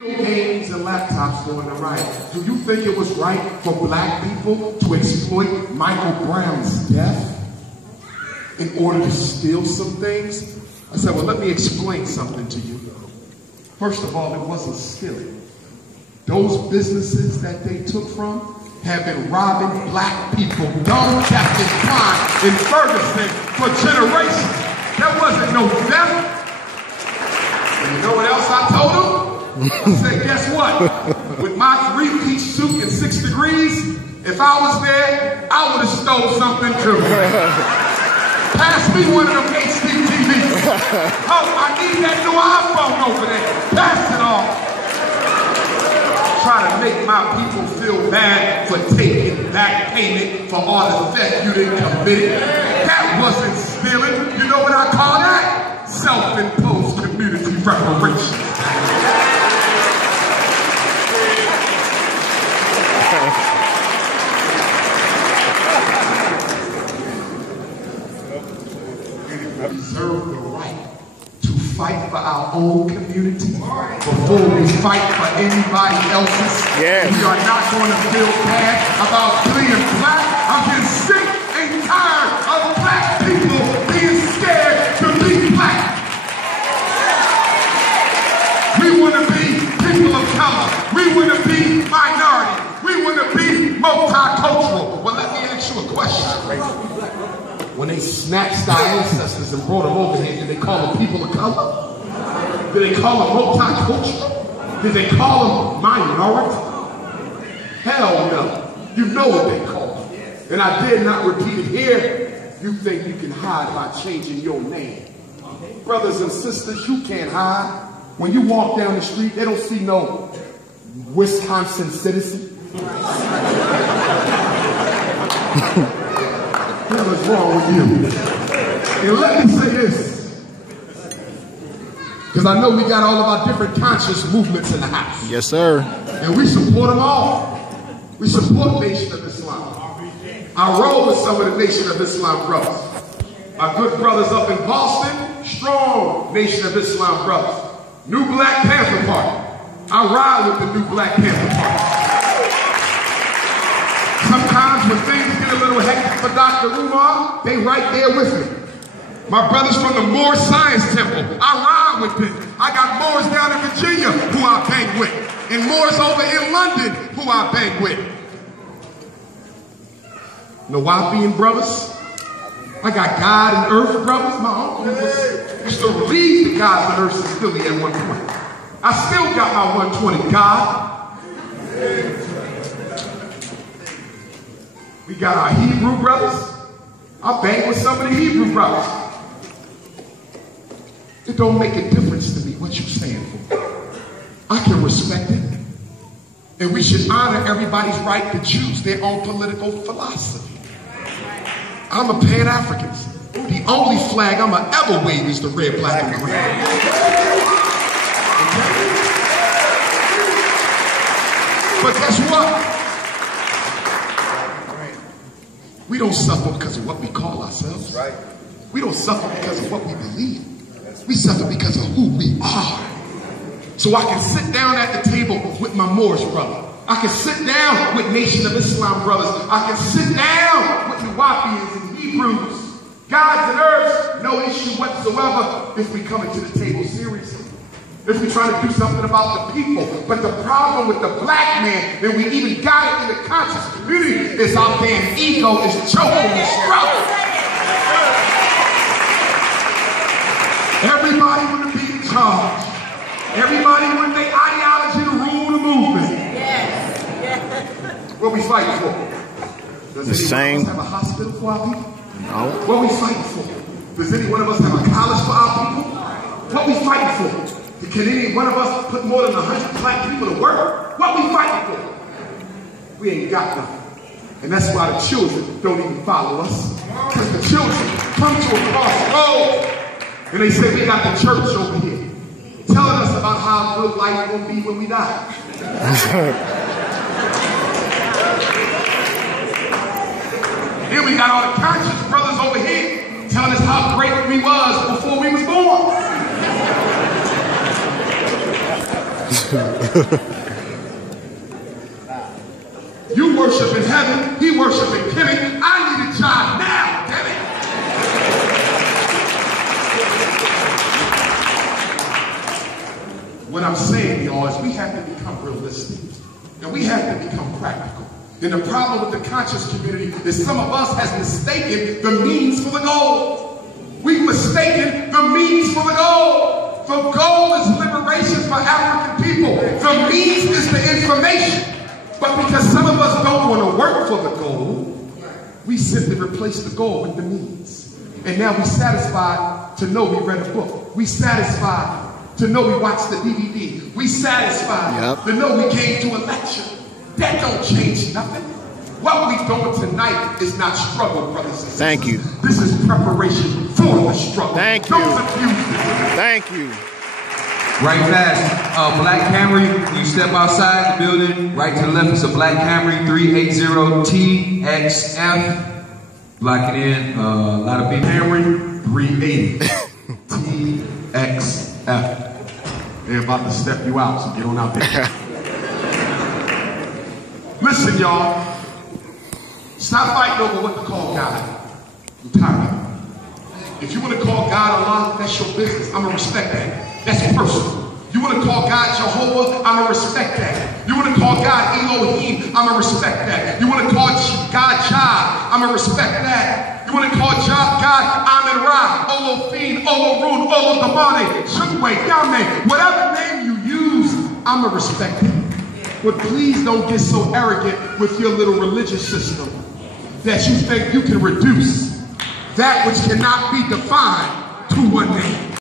Games and laptops during the riot. Do you think it was right for black people to exploit Michael Brown's death in order to steal some things? I said, well, let me explain something to you. First of all, it wasn't stealing. Those businesses that they took from have been robbing black people, dumb Captain Klein in Ferguson for generations. There wasn't no theft. And you know what else I told them? I said, guess what? With my three-piece suit and 6 degrees, if I was there, I would have stole something too. Pass me one of them HD TVs. Oh, I need that new iPhone over there. Pass it off. Try to make my people feel bad for taking back payment for all the theft you didn't commit. That wasn't stealing. You know what I call that? Self-imposed community reparations. We reserve the right to fight for our own community before we fight for anybody else's. Yes. We are not going to feel bad about being black. I'm getting sick and tired of black people being scared to be black. We want to be people of color. We want to be minority. We want to be multicultural. Well, let me ask you a question. When they snatched our ancestors and brought them over here, did they call them people of color? Did they call them multicultural? Did they call them minority? Hell no. You know what they call them. And I did not repeat it here. You think you can hide by changing your name. Brothers and sisters, you can't hide. When you walk down the street, they don't see no Wisconsin citizen. What is wrong with you? And let me say this, because I know we got all of our different conscious movements in the house. Yes, sir. And we support them all. We support Nation of Islam. I roll with some of the Nation of Islam brothers. My good brothers up in Boston, strong Nation of Islam brothers. New Black Panther Party. I ride with the New Black Panther Party. Sometimes when things get a little hectic for Dr. Umar, they right there with me. My brothers from the Moore Science Temple, I ride with them. I got Moors down in Virginia who I bang with, and Moors over in London who I bang with. Nawabian brothers, I got God and Earth brothers. My uncle used to lead the Gods and Earths in Philly at one point. I still got my 120 God. We got our Hebrew brothers. I bang with some of the Hebrew brothers. It don't make a difference to me what you're saying for. I can respect it. And we should honor everybody's right to choose their own political philosophy. I'm a Pan-Africanist. The only flag I'm gonna ever wave is the red, black, and green. But guess what? We don't suffer because of what we call ourselves. Right. We don't suffer because of what we believe. We suffer because of who we are. So I can sit down at the table with my Moorish brother. I can sit down with Nation of Islam brothers. I can sit down with Nawabians and Hebrews. Gods and Earths, no issue whatsoever if we come into the table seriously. If we're trying to do something about the people. But the problem with the black man, and we even got it in the conscious community, is our damn ego is choking the struggle. Everybody want to be in charge. Everybody want their ideology to rule the movement. What we fighting for? Does anyone of us have a hospital for our people? No. What we fighting for? Does any one of us have a college for our people? What we fighting for? Can any one of us put more than 100 black people to work? What we fighting for? We ain't got nothing. And that's why the children don't even follow us. Because the children come to a crossroad and they say, we got the church over here telling us about how good life will be when we die. Then we got all the conscious brothers over here telling us how great we was before we was born. You worship in heaven, he worship in Kimmy. I need a job now, damn it. What I'm saying, y'all, is we have to become realistic. And we have to become practical. And the problem with the conscious community is some of us has mistaken the means for the goal. We've mistaken the means for the goal. The goal is liberation for African people. The means is the information. But because some of us don't want to work for the goal, we simply replace the goal with the means. And now we're satisfied to know we read a book. We're satisfied to know we watched the DVD. We satisfied to know we came to a lecture. That don't change nothing. What we doing tonight is not struggle, brothers and sisters. Thank you. This is preparation for the struggle. Thank you. Don't confuse it. Thank you. Right fast. Black Camry, you step outside the building, right to the left, it's a Black Camry 380TXF. Lock it in. A lot of people. Camry 380TXF. They're about to step you out, so get on out there. Listen, y'all. Stop fighting over what to call God. I'm tired of it. If you want to call God Allah, that's your business. I'm going to respect that. That's personal. You want to call God Jehovah, I'm going to respect that. You want to call God Elohim, I'm going to respect that. You want to call God Jah, I'm going to respect that. You want to call God Amen Ra, Olofin, Olorun, Olodamane, Shukwe, Yame, whatever name you use, I'm going to respect it. But please don't get so arrogant with your little religious system that you think you can reduce that which cannot be defined to one name.